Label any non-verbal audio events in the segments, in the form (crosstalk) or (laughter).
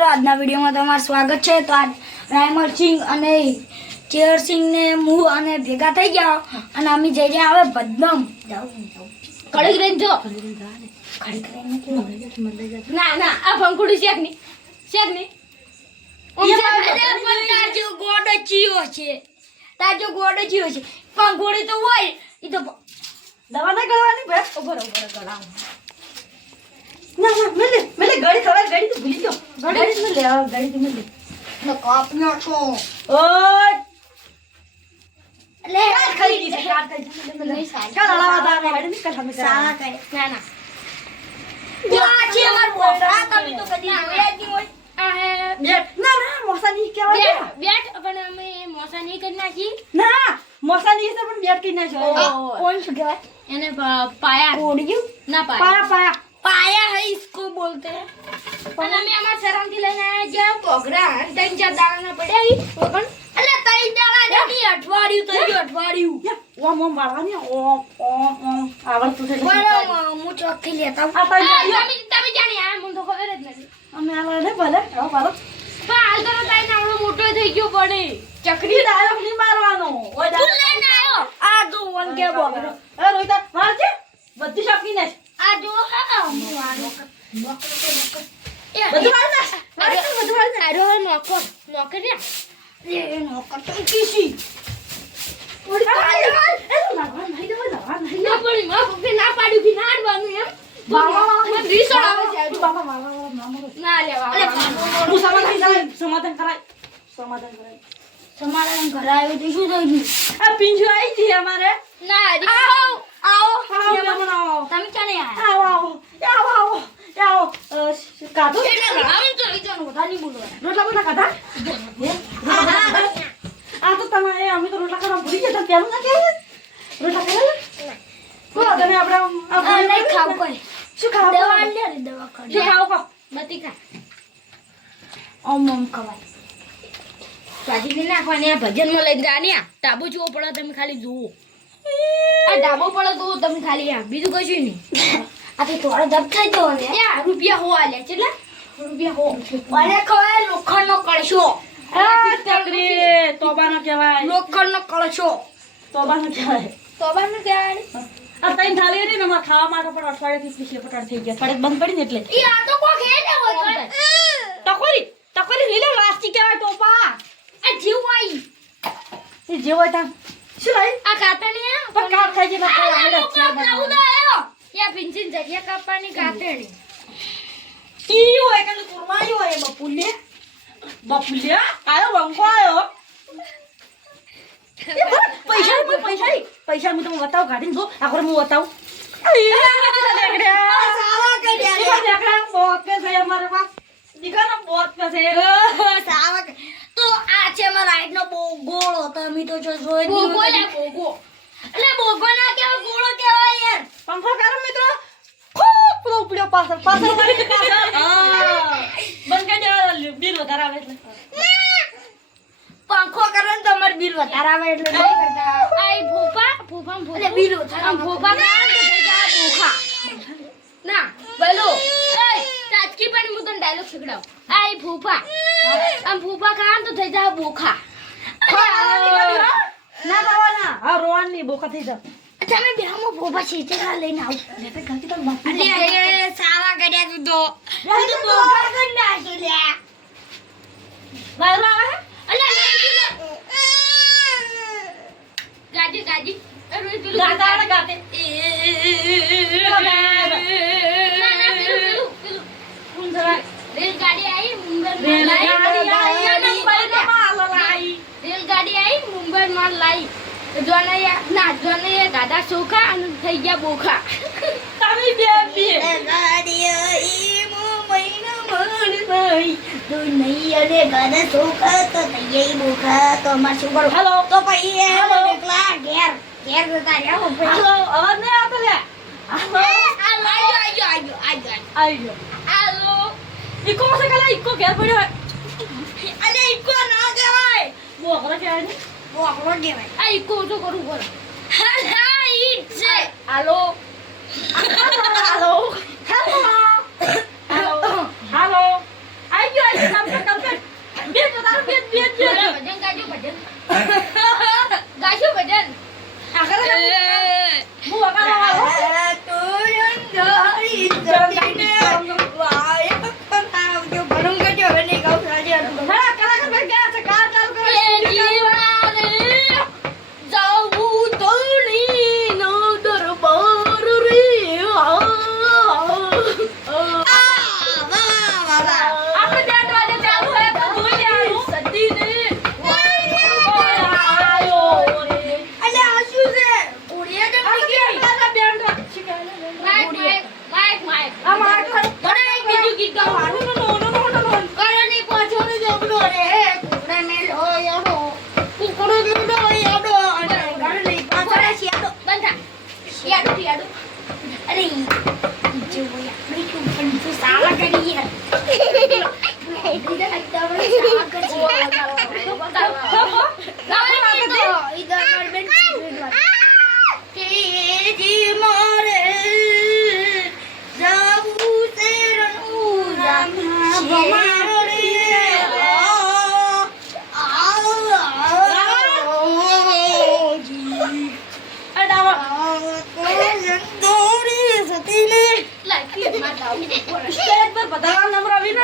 મિત્રો આજના વિડીયોમાં તમારું સ્વાગત છે. તો આજ રાયમલ સિંહ અને ચેર સિંહને હું અને ભેગા થઈ ગયા. અને અમે જઈ રહ્યા હવે બદનામ. કડક રહીને જો? ના ના આ ફંકુડી શેકની શેકની. ગોડ તાજો ગોડો ચીયો છે. તાજો ગોડો ચીયો છે. પણ તો હોય. એ તો દવા ના કરવાની ભાઈ. ઊભો ઊભો ગળામાં. ના ના મેલે મેલે ગળી ખવાય ગળી તો ભૂલી ગયો. ગળી તો મેલે હા, ગળી તો મેલે. કાપનો છો. ઓય. લે કાલ ખાઈ ગઈ છે કાલ ખાઈ ગઈ છે, મેલે, મેલે. કાલ હલાવા તા અમે હેડે નહીં, કાલ અમે સારા ના ના તો છે અમાર બોકરા તમે તો કદી જોયા જ નહીં હોય. આ હે. બેટ. ના ના મોસા નહીં કહેવાય બેટ બેટ પણ અમે મોસા નહીં કરી નાખી. ના મોસા નહીં છે પણ બેટ કઈ ના કોણ શું કહેવાય? એને પાયા. કોડિયું ના પાયા. પાયા પાયા. પાયા है इसको बोलते हैं અને અમે અમાર શરમથી લઈને આયા જ્યાં ઘોઘરા અને ત્રણ ચાર દાણા પડ્યા ઈ વગણ અલે તઈ દાડા નથી અઠવાડિયું થઈ ગયું અઠવાડિયું યા, ઓમ ઓમ વાળવાની ઓમ ઓમ ઓમ આવડતું છે બરાબર હું ચોકથી લેતા આવું. આ આ, પાઈ તમે તમે જાણી આ મને તો ખબર જ નથી અમે આલો ને ભલે આવો ભલે પણ હાલ તો તાઈ નાવડો મોટો થઈ ગયો પડે ચકરી ડાયરેક્ટ નહીં મારવાનો ઓય તું ડાયરેક્ટ લઈને આવ્યો આ જો વન કે બોકરો એ રોહિતા સમાધાન કરાય સમાધાન કરાય સમાધાન કરાય. તો શું થઈ ગયું આ પિંજુ આવી છે અમારે. ના આવો આવો. તમે ક્યાં નહીં આવો આવો. આવો આવો. કાઢો. બધા રોટલા બોટલા કાઢા? આ તો તમે અમે તો રોટલા ખાવા ભૂલી ગયા. તમે પેલું ના કહેવાય રોટલા ખાવા બોલો તમે આપણે નહીં ગયા ખાવું ને? કોઈ. શું ખાવા દવા લે દવા કરી શું ખાવું કહો? બતિકા. ઓમ ઓમ ખવાય. ભાજી નાખવાની આ ભજનમાં લઈ જવાની આ. ટાબુ જોવો પડે તમે ખાલી જુઓ. આ ડાબો પડે તો તમે ખાલી આ. બીજું કશું નહીં. (laughs) આ તો થોડો જપ થઈ ગયો ને યા રૂપિયા હો આલ્યા કેટલા રૂપિયા હો. મને ખવાય લોખંડનો કળશો. આ ચકરી તોબાનો કહેવાય. લોખંડનો કળશો. તોબાનો કહેવાય. તોબાનું કહેવાય. આ તઈ થાળી હતી ને ખાવા માટે પણ અઠવાડિયાથી પીછે પટાડ થઈ ગયા. ફરજ બંધ પડી ને એટલે. ઈ આ તો કોક હે ને હોય ટકોરી ટકોરી લીલે લાસ્ટી કહેવાય ટોપા. આ જીવ આઈ એ જે હોય ત્યાં શું આ કાતણી આ પણ કાપ ખાઈ બાપા યા પિંચીન જગ્યા કાપવાની કાતણી ઈ હોય કે કુરમાઈ હોય બપુલે? બપુલે? આયો બંકો આયો. પૈસા મને પૈસા. પૈસા હું તમને બતાવું કાઢીને જો. આખરે હું બતાવું. તો આ છે? મારા રાઈટ નો બહુ ગોળો તમે તો જો જોઈ જ એટલે બોગો ના કહેવાય ગોળો કહેવાય યાર. પંખો કરો મિત્રો. ખૂબ પેલો ઉપડ્યો પાછળ. પાછળ વળી પાછળ. (laughs) બંધ કરી દેવાનો, બિલ વધારે આવે એટલે. પંખો કરો ને તમારે બિલ વધારે આવે એટલે નહીં કરતા. આઈ ભૂપા ભૂપા ફૂફા બિલ વધારે જાય બોખા ના બોલો. એ તાજકી પણ હું તને ડાયલોગ શીખડાવ. આઈ ભૂપા. આમ ભૂપા ખાય તો થઈ જાય બોખા ના બાવાના હા રોવાનની બોકા થઈ જાવ તમે બેહમાં ફોફા ના લઈને આવું લેતે કાકી તો બાપુ અરે સાવા કર્યા તું તો તું તો બોગા કરી નાખ્યું લ્યા વાયરો આવે હે? અલ્યા ગાજી ગાજી એ રોઈ પેલું ગાતા ગાતે ના ના પેલું પેલું પેલું કોણ જરા રેલગાડી આવી મુંબઈ રેલગાડી આઈ અને મુંબઈનો માલ લાઈ. રેલગાડી આવી માં લાઈ. જોને ના જોને દાદા ગાડા ચોખા અને થઈ ગયા બોખા. તમે બે બે ગાડીઓ ઈ મહિનો મોડ ભાઈ દુનિયાને ગાને સોખા તો તૈયારી બોખા. તો અમાર શું કરું હેલો તો પછી એ Hello. એકલા ઘેર ઘેર જતા પછી. હેલો અવાજ નહીં આવતો લે? આ લાજો આજો આજો આજો આવી ગયો આલો ઈકો માં ઘેર પડ્યો અલે ઈકો ના કહેવાય. બોકરા કહેવાય બહુ આપણો કહેવાય આ ઇકો ઓછો કરું બોલ હા ઈટ છે. હાલો. હાલો. હાલો. હાલો. આઈ ગયો આઈ ગયો કમ કમ કમ બે તો તારું બે બે બે. ભજન ગાજો ભજન. ગાજો ભજન. આગળ હું આગળ આવો તું રંગ યાડું યાડું અરે જો આપણે કેવું પણ તું સારા કરી યાર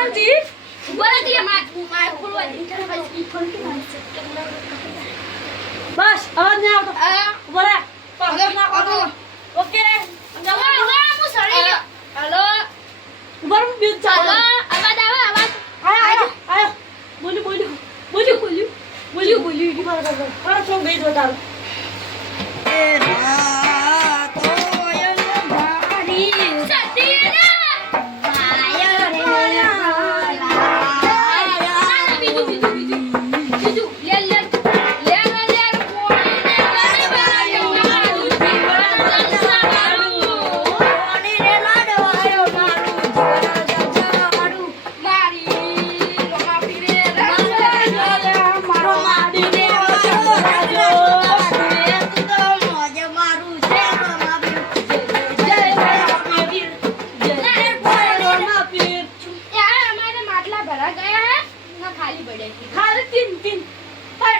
નથી બસ અવાજ નહીં આવતો. બોલા ઓકે. હલો. ઉભર મ્યુઝ ચાલો. અવાજ આવે અવાજ? આયો આયો બોલ્યું બોલ્યું બોલ્યું. બોલ્યું બોલ્યું. બોલ્યું મારા છોકરી જોતા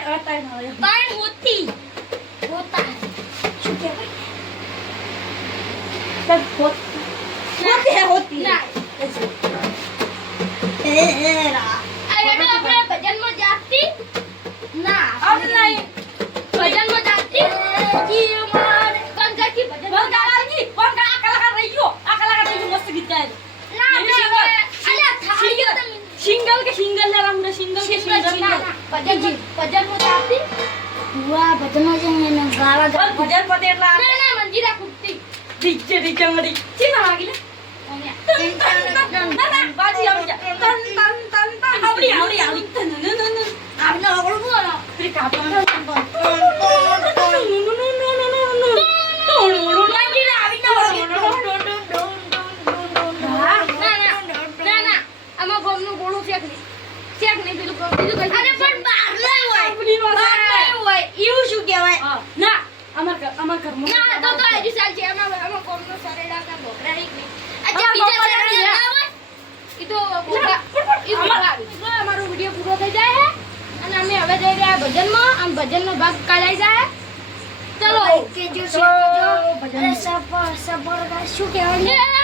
कहता है बाढ़ होती होता है सब होता ભજન પતે એટલે ના ના મંજીરા કુત્તી ડીજે ડીજે મરી ચી ના વાગી લે આવડી આવડી આવડી અમે હવે જઈ રહ્યા ભજનમાં. આમ ભજનનો ભાગ કાઢાઈ જાય. ચલો. ઓકે જો સપોર્ટ સપોર્ટ શું કહેવાય